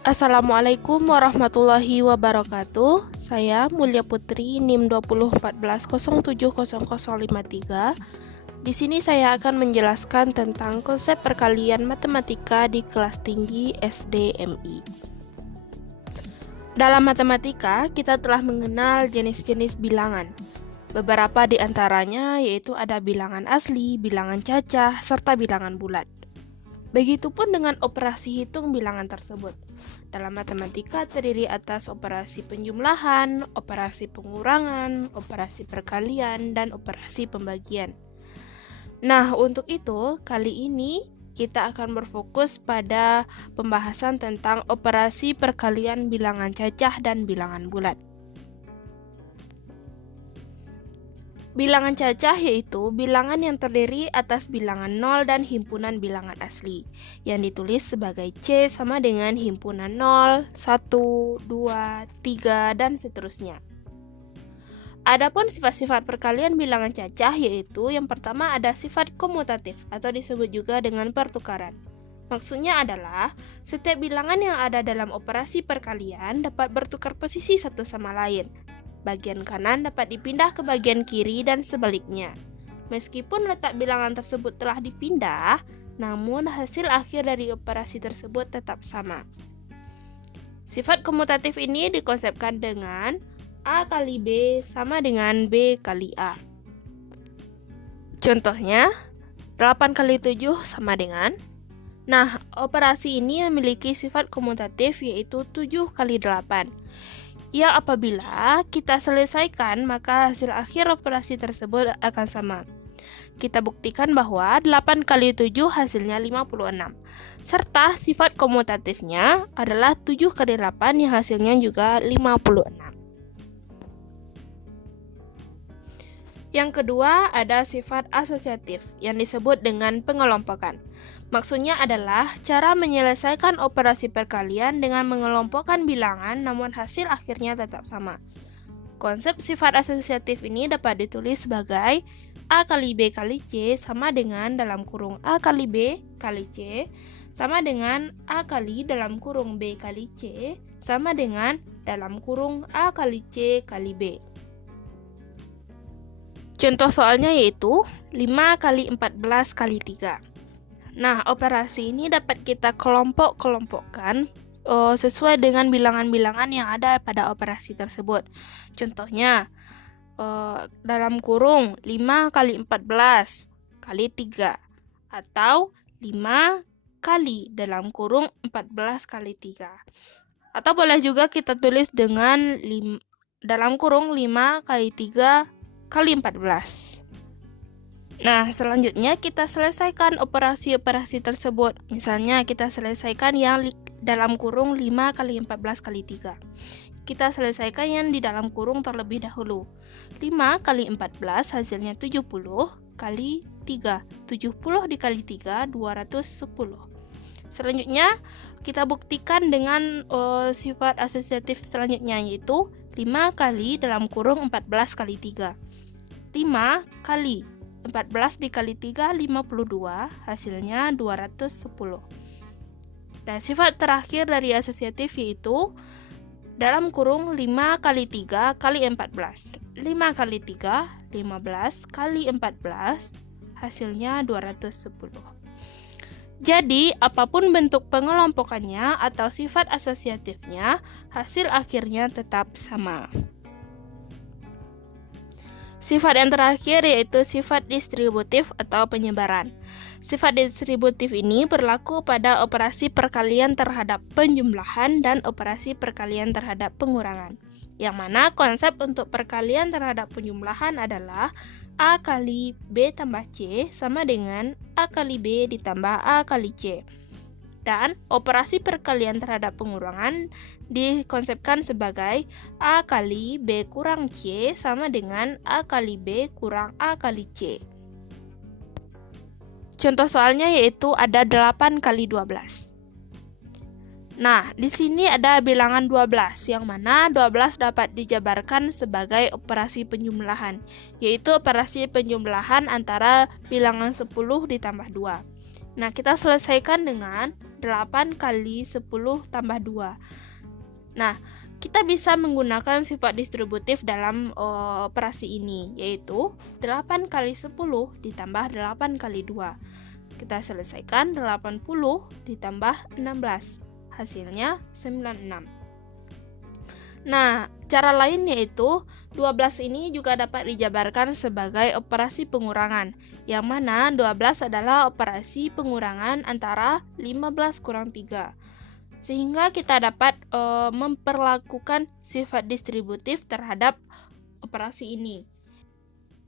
Assalamualaikum warahmatullahi wabarakatuh. Saya Mulia Putri NIM 2014070053. Di sini saya akan menjelaskan tentang konsep perkalian matematika di kelas tinggi SDMI. Dalam matematika, kita telah mengenal jenis-jenis bilangan. Beberapa di antaranya yaitu ada bilangan asli, bilangan cacah, serta bilangan bulat. Begitupun dengan operasi hitung bilangan tersebut. Dalam matematika terdiri atas operasi penjumlahan, operasi pengurangan, operasi perkalian, dan operasi pembagian. Nah, untuk itu, kali ini kita akan berfokus pada pembahasan tentang operasi perkalian bilangan cacah dan bilangan bulat. Bilangan cacah yaitu bilangan yang terdiri atas bilangan 0 dan himpunan bilangan asli, yang ditulis sebagai C sama dengan himpunan 0, 1, 2, 3, dan seterusnya. Adapun sifat-sifat perkalian bilangan cacah yaitu yang pertama ada sifat komutatif atau disebut juga dengan pertukaran. Maksudnya adalah setiap bilangan yang ada dalam operasi perkalian dapat bertukar posisi satu sama lain. Bagian kanan dapat dipindah ke bagian kiri dan sebaliknya. Meskipun letak bilangan tersebut telah dipindah, namun hasil akhir dari operasi tersebut tetap sama. Sifat komutatif ini dikonsepkan dengan A kali B sama dengan B kali A. Contohnya, 8 kali 7 sama dengan. Nah, operasi ini memiliki sifat komutatif yaitu 7 kali 8. Ya, apabila kita selesaikan, maka hasil akhir operasi tersebut akan sama. Kita buktikan bahwa 8 kali 7 hasilnya 56. Serta sifat komutatifnya adalah 7 kali 8 yang hasilnya juga 56. Yang kedua ada sifat asosiatif yang disebut dengan pengelompokan. Maksudnya adalah cara menyelesaikan operasi perkalian dengan mengelompokkan bilangan namun hasil akhirnya tetap sama. Konsep sifat asosiatif ini dapat ditulis sebagai A kali B kali C sama dengan dalam kurung A kali B kali C sama dengan A kali dalam kurung B kali C sama dengan dalam kurung A kali C kali B. Contoh soalnya yaitu 5 kali 14 kali 3. Nah, operasi ini dapat kita kelompok-kelompokkan sesuai dengan bilangan-bilangan yang ada pada operasi tersebut. Contohnya, dalam kurung 5 kali 14 kali 3 atau 5 kali dalam kurung 14 kali 3. Atau boleh juga kita tulis dengan dalam kurung 5 kali 3 kali 14. Nah, selanjutnya kita selesaikan operasi-operasi tersebut. Misalnya kita selesaikan yang dalam kurung 5 kali 14 kali 3. Kita selesaikan yang di dalam kurung terlebih dahulu. 5 kali 14 hasilnya 70 kali 3. 70 dikali 3, 210. Selanjutnya, kita buktikan dengan sifat asosiatif selanjutnya yaitu 5 kali dalam kurung 14 kali 3. 5 kali 14 dikali 3, 52, hasilnya 210. Dan sifat terakhir dari asosiatif yaitu dalam kurung 5 kali 3 kali 14. 5 kali 3, 15 kali 14, hasilnya 210. Jadi, apapun bentuk pengelompokannya atau sifat asosiatifnya, hasil akhirnya tetap sama. Sifat yang terakhir yaitu sifat distributif atau penyebaran. Sifat distributif ini berlaku pada operasi perkalian terhadap penjumlahan dan operasi perkalian terhadap pengurangan. Yang mana konsep untuk perkalian terhadap penjumlahan adalah A kali B tambah C sama dengan A kali B ditambah A kali C. Dan operasi perkalian terhadap pengurangan dikonsepkan sebagai A kali B kurang C sama dengan A kali B kurang A kali C. Contoh soalnya yaitu ada 8 kali 12. Nah, di sini ada bilangan 12, yang mana 12 dapat dijabarkan sebagai operasi penjumlahan, yaitu operasi penjumlahan antara bilangan 10 ditambah 2. Nah, kita selesaikan dengan 8 kali 10 tambah 2. Nah, kita bisa menggunakan sifat distributif dalam operasi ini, yaitu 8 kali 10 ditambah 8 kali 2. Kita selesaikan 80 ditambah 16. Hasilnya 96. Nah, cara lain yaitu 12 ini juga dapat dijabarkan sebagai operasi pengurangan, yang mana 12 adalah operasi pengurangan antara 15 kurang 3. Sehingga kita dapat memperlakukan sifat distributif terhadap operasi ini,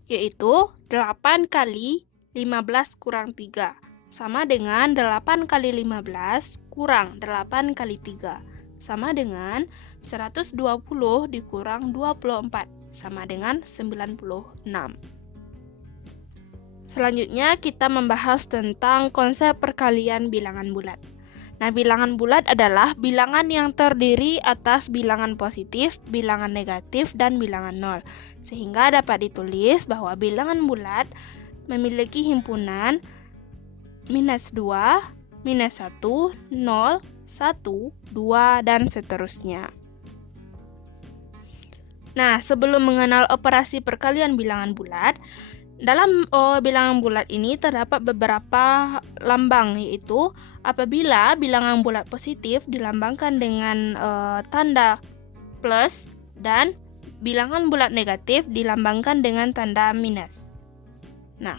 yaitu 8 kali 15 kurang 3 sama dengan 8 kali 15 kurang 8 kali 3 sama dengan 120 dikurang 24 sama dengan 96. Selanjutnya kita membahas tentang konsep perkalian bilangan bulat. Nah, bilangan bulat adalah bilangan yang terdiri atas bilangan positif, bilangan negatif, dan bilangan nol. Sehingga dapat ditulis bahwa bilangan bulat memiliki himpunan minus 2, minus 1, 0, 1, 2, dan seterusnya. Nah, sebelum mengenal operasi perkalian bilangan bulat, dalam bilangan bulat ini terdapat beberapa lambang, yaitu apabila bilangan bulat positif dilambangkan dengan tanda plus dan bilangan bulat negatif dilambangkan dengan tanda minus. Nah,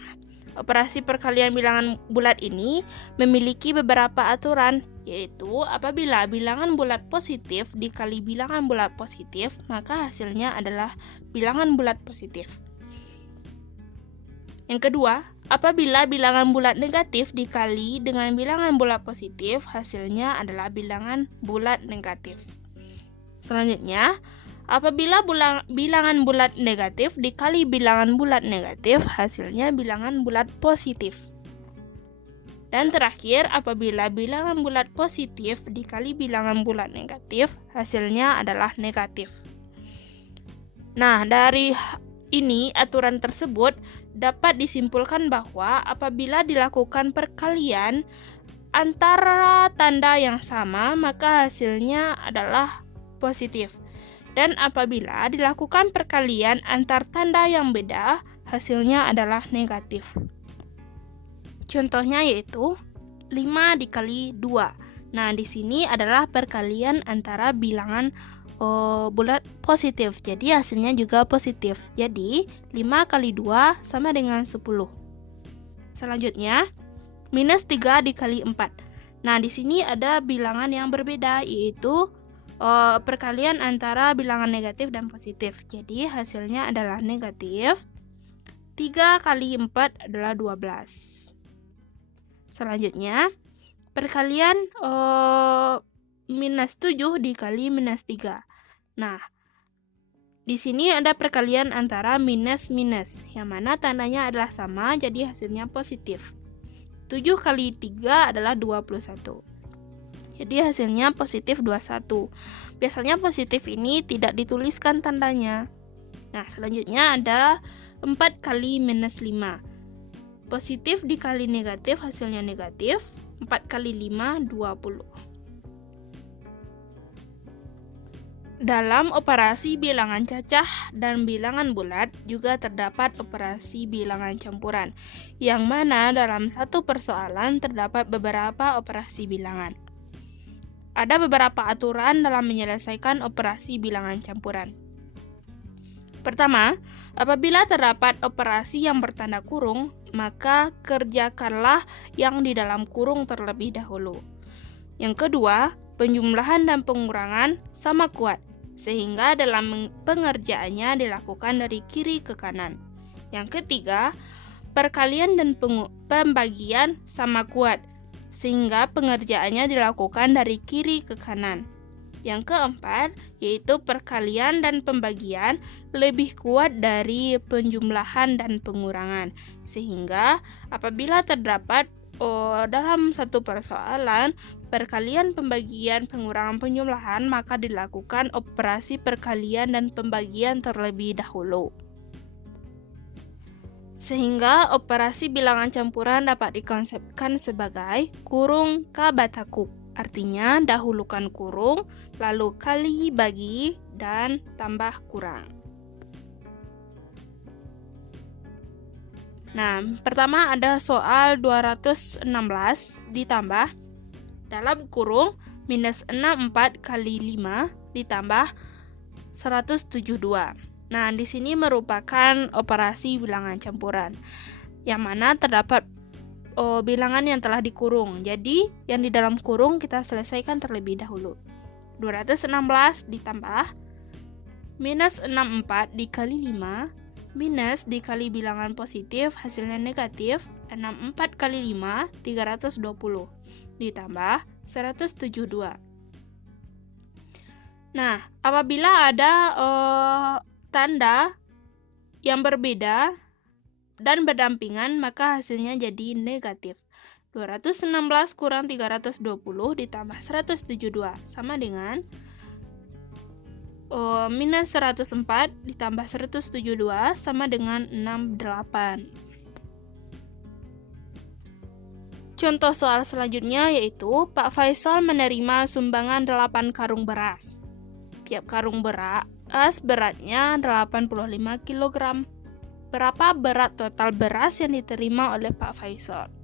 operasi perkalian bilangan bulat ini memiliki beberapa aturan, yaitu apabila bilangan bulat positif dikali bilangan bulat positif, maka hasilnya adalah bilangan bulat positif. Yang kedua, apabila bilangan bulat negatif dikali dengan bilangan bulat positif, hasilnya adalah bilangan bulat negatif. Selanjutnya, apabila bilangan bulat negatif dikali bilangan bulat negatif, hasilnya bilangan bulat positif. Dan terakhir, apabila bilangan bulat positif dikali bilangan bulat negatif, hasilnya adalah negatif. Nah, dari ini aturan tersebut dapat disimpulkan bahwa apabila dilakukan perkalian antara tanda yang sama, maka hasilnya adalah positif. Dan apabila dilakukan perkalian antar tanda yang beda, hasilnya adalah negatif. Contohnya yaitu 5 dikali 2. Nah, di sini adalah perkalian antara bilangan bulat positif, jadi hasilnya juga positif. Jadi 5 kali 2 sama dengan 10. Selanjutnya minus 3 dikali 4. Nah, di sini ada bilangan yang berbeda, yaitu perkalian antara bilangan negatif dan positif. Jadi hasilnya adalah negatif. 3 kali 4 adalah 12. Selanjutnya perkalian minus 7 dikali minus 3. Nah, di sini ada perkalian antara minus-minus, yang mana tandanya adalah sama, jadi hasilnya positif. 7 kali 3 adalah 21. Jadi hasilnya positif 21. Biasanya positif ini tidak dituliskan tandanya. Nah, selanjutnya ada 4 kali minus 5. Positif dikali negatif, hasilnya negatif. 4 kali 5, 20. Dalam operasi bilangan cacah dan bilangan bulat juga terdapat operasi bilangan campuran, yang mana dalam satu persoalan terdapat beberapa operasi bilangan. Ada beberapa aturan dalam menyelesaikan operasi bilangan campuran. Pertama, apabila terdapat operasi yang bertanda kurung, maka kerjakanlah yang di dalam kurung terlebih dahulu. Yang kedua, penjumlahan dan pengurangan sama kuat, sehingga dalam pengerjaannya dilakukan dari kiri ke kanan. Yang ketiga, perkalian dan pembagian sama kuat, sehingga pengerjaannya dilakukan dari kiri ke kanan. Yang keempat, yaitu perkalian dan pembagian lebih kuat dari penjumlahan dan pengurangan, sehingga apabila terdapat dalam satu persoalan perkalian, pembagian, pengurangan, penjumlahan, maka dilakukan operasi perkalian dan pembagian terlebih dahulu. Sehingga operasi bilangan campuran dapat dikonsepkan sebagai kurung kabatakuk. Artinya dahulukan kurung, lalu kali, bagi, dan tambah kurang. Nah, pertama ada soal 216 ditambah dalam kurung minus 64 kali 5 ditambah 172. Nah, di sini merupakan operasi bilangan campuran, yang mana terdapat bilangan yang telah dikurung. Jadi, yang di dalam kurung kita selesaikan terlebih dahulu. 216 ditambah minus 64 dikali 5 minus dikali bilangan positif, hasilnya negatif, 64 kali 5, 320, ditambah 172. Nah, apabila ada tanda yang berbeda dan berdampingan, maka hasilnya jadi negatif. 216 kurang 320 ditambah 172 sama dengan minus 104 ditambah 172 sama dengan 68. Contoh soal selanjutnya yaitu Pak Faisal menerima sumbangan 8 karung beras. Tiap karung beras beratnya 85 kg. Berapa berat total beras yang diterima oleh Pak Faisal?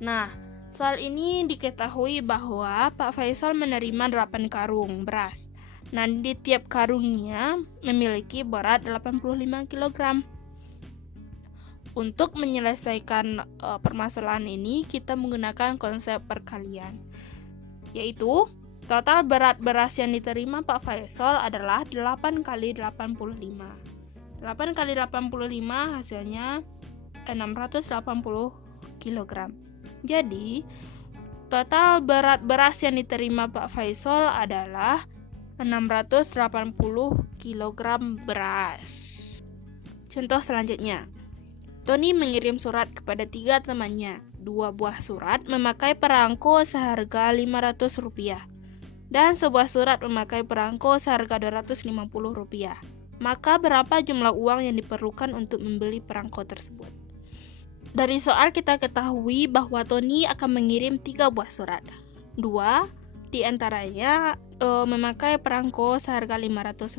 Nah, soal ini diketahui bahwa Pak Faisal menerima 8 karung beras. Nah, di tiap karungnya memiliki berat 85 kg. Untuk menyelesaikan permasalahan ini, kita menggunakan konsep perkalian, yaitu total berat beras yang diterima Pak Faisal adalah 8 kali 85. 8 kali 85 hasilnya 680 kg. Jadi, total berat beras yang diterima Pak Faisal adalah 680 kg beras. Contoh selanjutnya, Tony mengirim surat kepada 3 temannya. 2 buah surat memakai perangko seharga Rp500 dan sebuah surat memakai perangko seharga Rp250. Maka berapa jumlah uang yang diperlukan untuk membeli perangko tersebut? Dari soal kita ketahui bahwa Tony akan mengirim 3 buah surat. 2 di antaranya memakai perangko seharga Rp500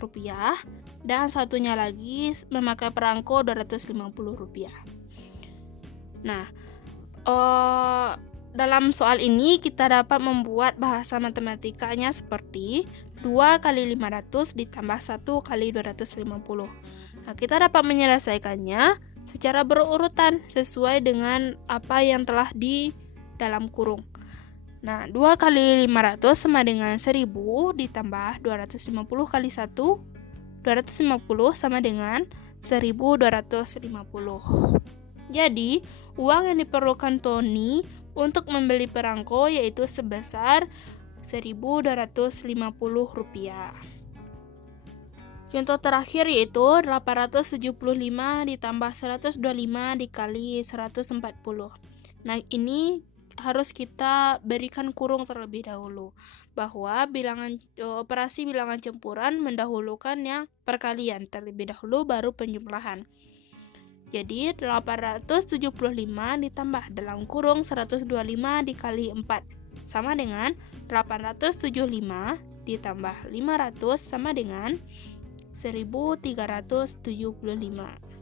dan satunya lagi memakai perangko Rp250. Nah, dalam soal ini kita dapat membuat bahasa matematikanya seperti 2 kali 500 ditambah 1 kali 250. Nah, kita dapat menyelesaikannya secara berurutan sesuai dengan apa yang telah di dalam kurung. Nah, 2 kali 500 sama dengan 1000 ditambah 250 kali 1, 250 sama dengan 1250. Jadi, uang yang diperlukan Tony untuk membeli perangko yaitu sebesar Rp1.250. Contoh terakhir yaitu 875 ditambah 125 dikali 140. Nah, ini harus kita berikan kurung terlebih dahulu, bahwa operasi bilangan campuran mendahulukan yang perkalian terlebih dahulu baru penjumlahan. Jadi 875 ditambah dalam kurung 125 dikali 4 sama dengan 875 ditambah 500 sama dengan 1375.